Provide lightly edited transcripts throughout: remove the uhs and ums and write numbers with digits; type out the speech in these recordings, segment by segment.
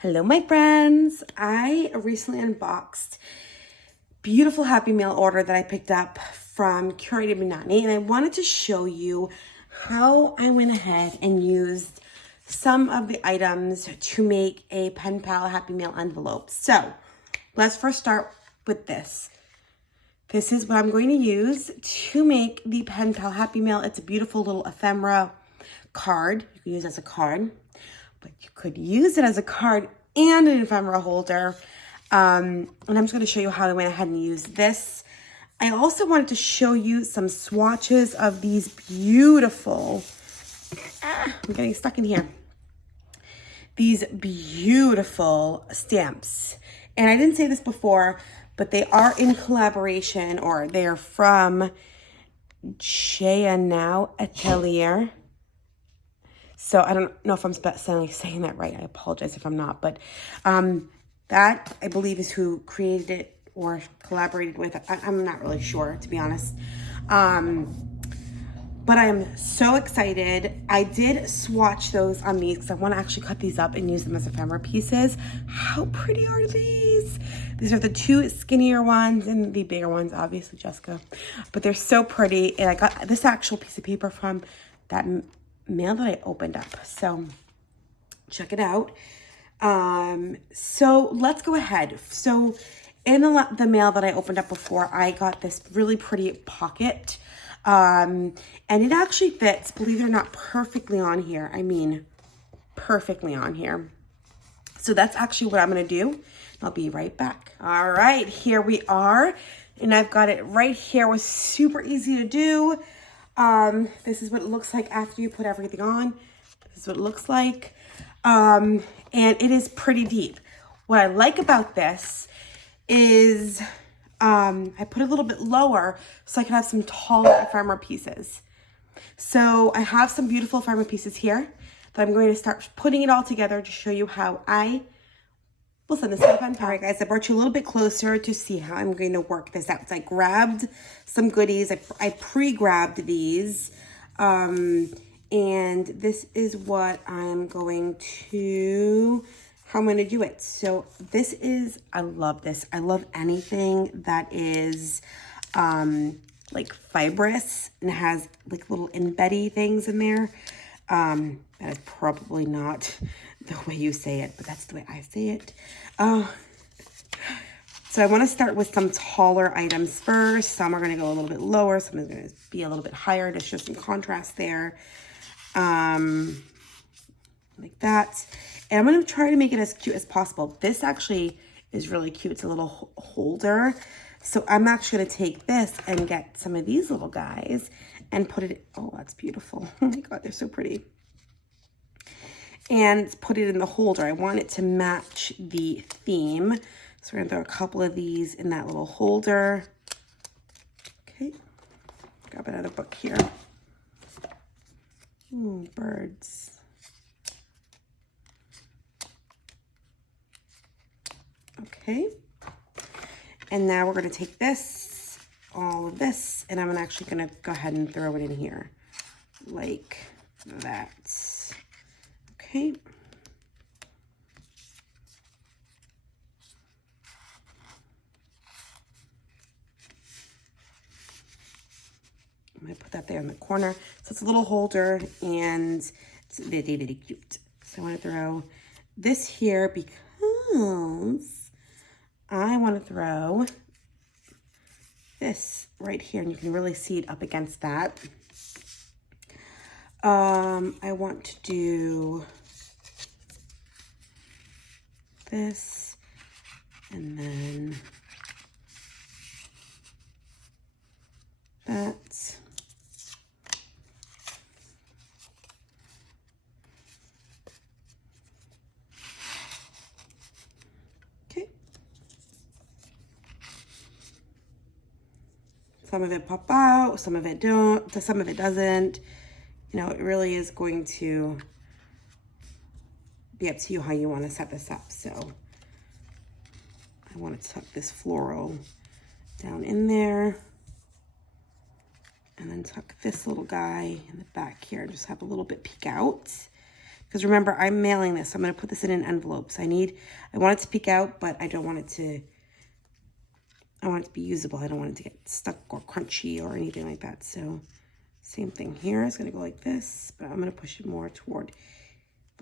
Hello, my friends. I recently unboxed beautiful Happy Meal order that I picked up from Curated Monotony, and I wanted to show you how I went ahead and used some of the items to make a PenPal Happy Meal envelope. So let's first start with this. This is what I'm going to use to make the PenPal Happy Meal. It's a beautiful little ephemera card. You can use it as a card, but you could use it as a card and an ephemera holder. And I'm just going to show you how I went ahead and used this. I also wanted to show you some swatches of these beautiful, I'm getting stuck in here, these beautiful stamps. And I didn't say this before, but they are in collaboration, or they are from Now Atelier. So I don't know if I'm saying that right. I apologize if I'm not, but that I believe is who created it or collaborated with. I'm not really sure, to be honest. But I'm so excited. I did swatch those on these because I want to actually cut these up and use them as ephemera pieces. How pretty are these? These are the two skinnier ones and the bigger ones, obviously, Jessica. But they're so pretty. And I got this actual piece of paper from that mail that I opened up. So check it out. So let's go ahead. So in the mail that I opened up before, I got this really pretty pocket. And it actually fits, believe it or not, perfectly on here. I mean, perfectly on here. So that's actually what I'm going to do. I'll be right back. All right, here we are. And I've got it right here. It was super easy to do. This is what it looks like after you put everything on. This is what it looks like. And it is pretty deep. What I like about this is I put it a little bit lower so I can have some taller ephemera pieces. So I have some beautiful ephemera pieces here that I'm going to start putting it all together to show you how I will send this to the PenPal. All right, guys, I brought you a little bit closer to see how I'm going to work this out. So I grabbed some goodies. I pre-grabbed these. And this is what I'm going to, how I'm going to do it. So this is, I love this. I love anything that is like fibrous and has like little embeddy things in there. That is probably not the way you say it, but that's the way I say it. So I want to start with some taller items first. Some are going to go a little bit lower. Some is going to be a little bit higher to show some contrast there. Like that. And I'm going to try to make it as cute as possible. This actually is really cute. It's a little holder. So I'm actually going to take this and get some of these little guys and put it, oh, that's beautiful. Oh my God, they're so pretty. And put it in the holder. I want it to match the theme. So we're going to throw a couple of these in that little holder. Okay. Grab another book here. Ooh, birds. Okay. And now we're going to take this, all of this, and I'm actually going to go ahead and throw it in here like that. Okay. I'm going to put that there in the corner. So it's a little holder and it's really, really cute. So I want to throw this here because I want to throw this right here, and you can really see it up against that. I want to do this, and then that. Some of it pop out, some of it don't, some of it doesn't. You know, it really is going to be up to you how you want to set this up. So I want to tuck this floral down in there. And then tuck this little guy in the back here. Just have a little bit peek out Because remember, I'm mailing this. So I'm going to put this in an envelope. So I want it to peek out, but I don't want it to, I want it to be usable. I don't want it to get stuck or crunchy or anything like that. So same thing here. It's going to go like this, but I'm going to push it more toward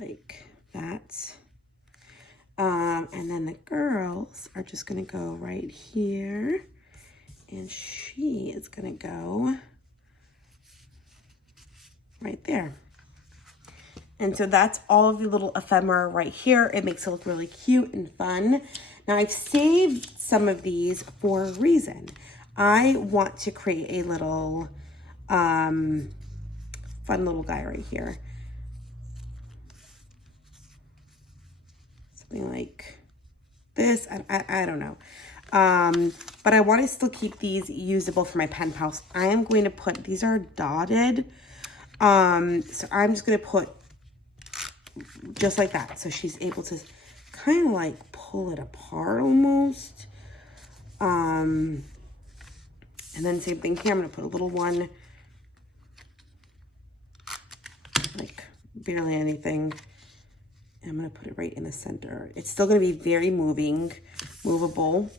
like that. And then the girls are just going to go right here. And she is going to go right there. And so that's all of the little ephemera right here. It makes it look really cute and fun. Now I've saved some of these for a reason. I want to create a little fun little guy right here. Something like this. I don't know. But I want to still keep these usable for my pen pals. I am going to put, these are dotted. So I'm just going to put just like that. So she's able to kind of like pull it apart almost. And then same thing here. I'm going to put a little one, like barely anything. And I'm going to put it right in the center. It's still going to be very movable.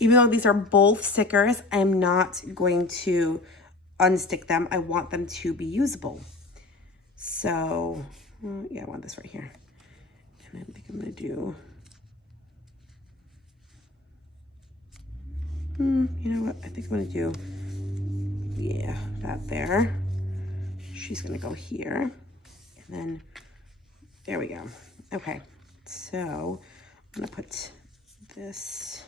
Even though these are both stickers, I'm not going to unstick them. I want them to be usable. So, yeah, I want this right here. And I think I'm going to do, you know what? I think I'm going to do, yeah, that there. She's going to go here. And then, there we go. Okay, so I'm going to put this.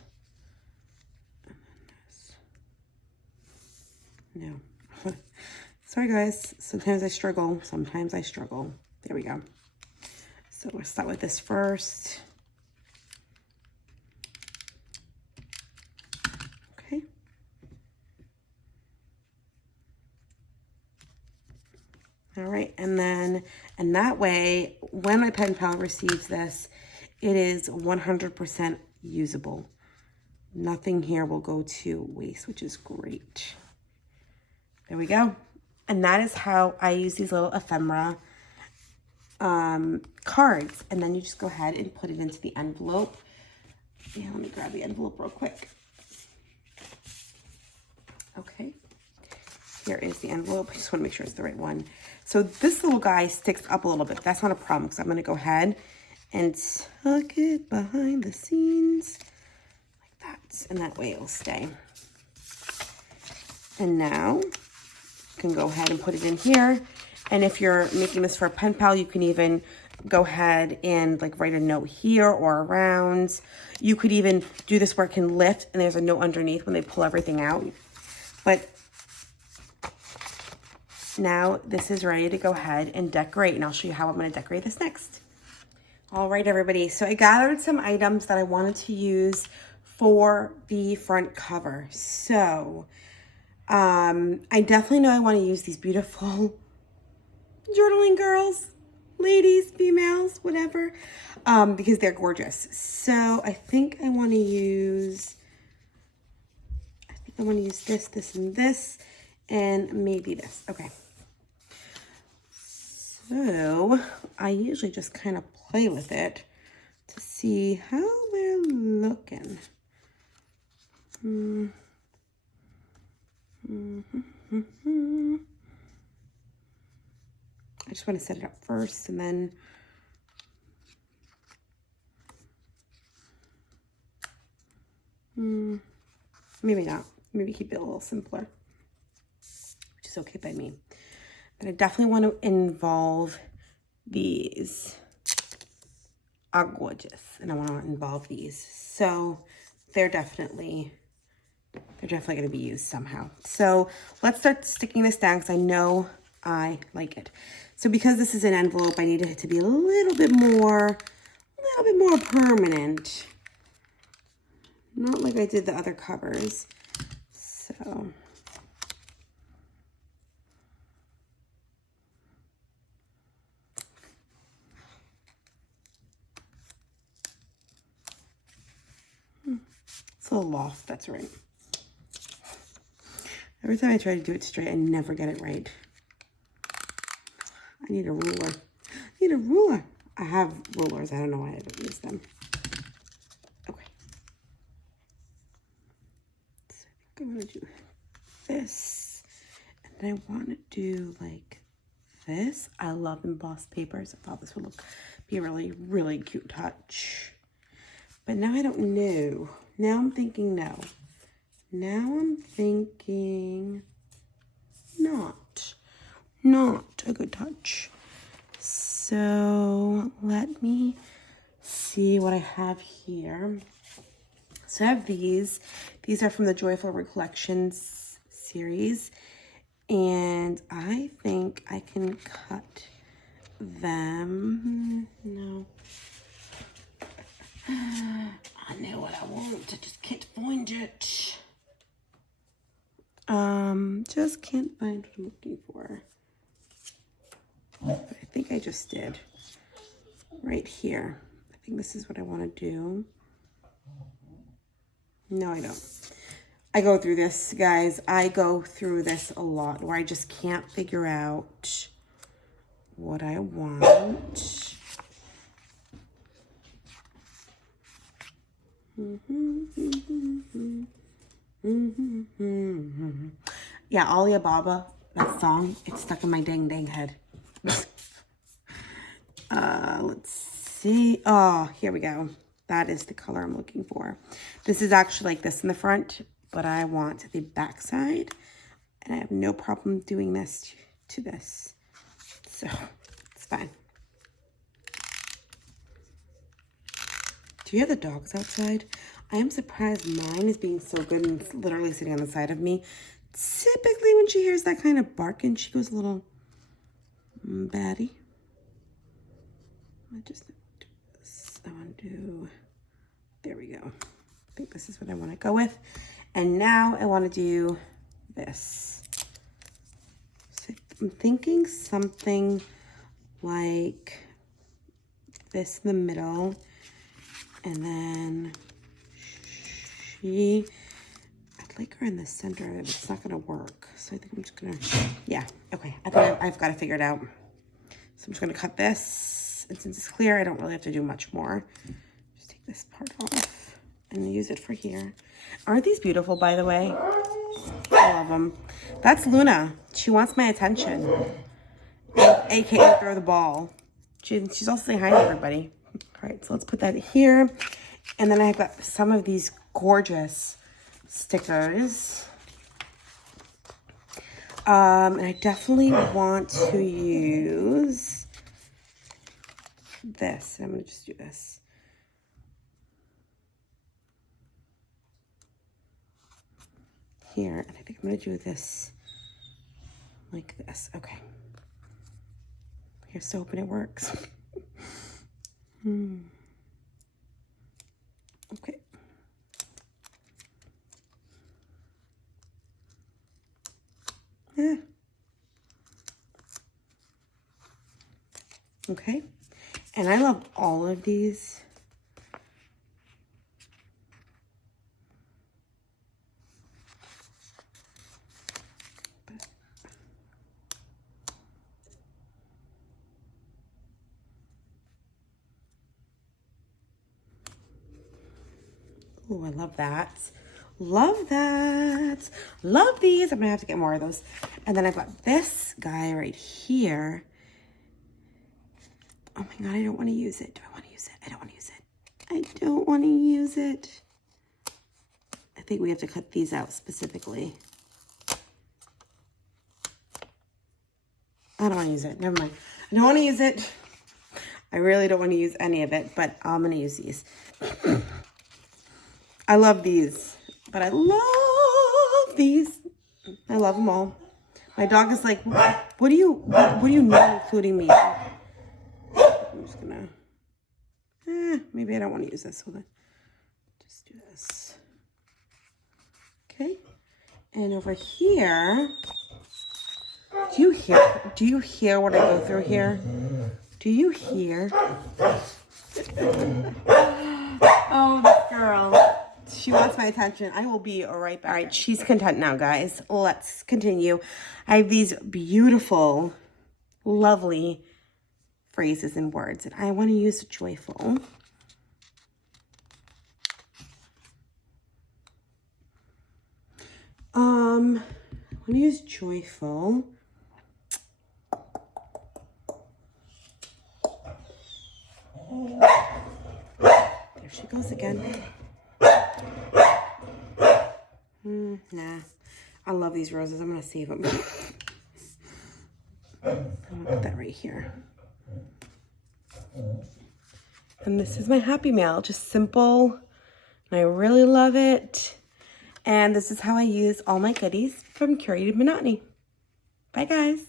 No. Sorry guys, sometimes I struggle. There we go. So we'll start with this first. Okay. All right, and that way, when my pen pal receives this, it is 100% usable. Nothing here will go to waste, which is great. There we go. And that is how I use these little ephemera cards. And then you just go ahead and put it into the envelope. Yeah, let me grab the envelope real quick. Okay. Here is the envelope. I just want to make sure it's the right one. So this little guy sticks up a little bit. That's not a problem because I'm going to go ahead and tuck it behind the scenes like that. And that way it'll stay. And now can go ahead and put it in here. And if you're making this for a pen pal, you can even go ahead and like write a note here or around. You could even do this where it can lift and there's a note underneath when they pull everything out. But now this is ready to go ahead and decorate, and I'll show you how I'm going to decorate this next. All right, everybody. So I gathered some items that I wanted to use for the front cover. So I definitely know I want to use these beautiful journaling girls, ladies, females, whatever, because they're gorgeous. So I think I want to use, this, this, and this, and maybe this. Okay. So I usually just kind of play with it to see how they're looking. I just want to set it up first and then maybe not. Maybe keep it a little simpler, which is okay by me. But I definitely want to involve these. Are gorgeous, and I want to involve these. So they're definitely going to be used somehow. So let's start sticking this down because I know I like it. So because this is an envelope, I need it to be a little bit more permanent. Not like I did the other covers. So it's a little loft, that's right. Every time I try to do it straight, I never get it right. I need a ruler. need a ruler. I have rulers. I don't know why I don't use them. Okay. So I think I'm going to do this. And then I want to do like this. I love embossed papers. I thought this would be a really, really cute touch. But now I don't know. Now I'm thinking no. Now I'm thinking not a good touch. So let me see what I have here. So I have these. These are from the Joyful Recollections series. And I think I can cut them. No. I know what I want. I just can't find it. Just can't find what I'm looking for. But I think I just did. Right here. I think this is what I want to do. No, I don't. I go through this, guys. I go through this a lot where I just can't figure out what I want. Yeah, Ali Ababa, that song, it's stuck in my dang head. Let's see. Oh, here we go. That is the color I'm looking for. This is actually like this in the front, but I want the back side, and I have no problem doing this to this. So it's fine. Do you hear the dogs outside? I am surprised mine is being so good and it's literally sitting on the side of me. Typically when she hears that kind of barking, she goes a little batty. I just do this. I want to do, there we go. I think this is what I want to go with. And now I want to do this. So I'm thinking something like this in the middle. And then I'd like her in the center of it, but it's not going to work. So I think I'm just going to, yeah, okay. I think I've got it figured out. So I'm just going to cut this. And since it's clear, I don't really have to do much more. Just take this part off and use it for here. Aren't these beautiful, by the way? I love them. That's Luna. She wants my attention. AKA throw the ball. She's also saying hi to everybody. All right, so let's put that here. And then I've got some of these gorgeous stickers. And I definitely want to use this. I'm going to just do this. Here, and I think I'm going to do this like this. Okay. Here's so hoping it works. Okay. Yeah. Okay. And I love all of these. Oh, I love that. Love that. Love these. I'm going to have to get more of those. And then I've got this guy right here. Oh my God, I don't want to use it. Do I want to use it? I don't want to use it. I don't want to use it. I think we have to cut these out specifically. I don't want to use it. Never mind. I don't want to use it. I really don't want to use any of it, but I'm going to use these. I love these, but I love these. I love them all. My dog is like, what do you know, including me? I'm just gonna, maybe I don't want to use this. Hold on. Just do this. Okay. And over here, do you hear what I go through here? Do you hear? Oh, this girl. She wants my attention. I will be right back. All right, she's content now, guys. Let's continue. I have these beautiful, lovely phrases and words. And I want to use joyful. I want to use joyful. There she goes again. Nah, I love these roses. I'm going to save them. I'm going to put that right here. And this is my happy mail, just simple. And I really love it. And this is how I use all my goodies from Curated Monotony. Bye, guys.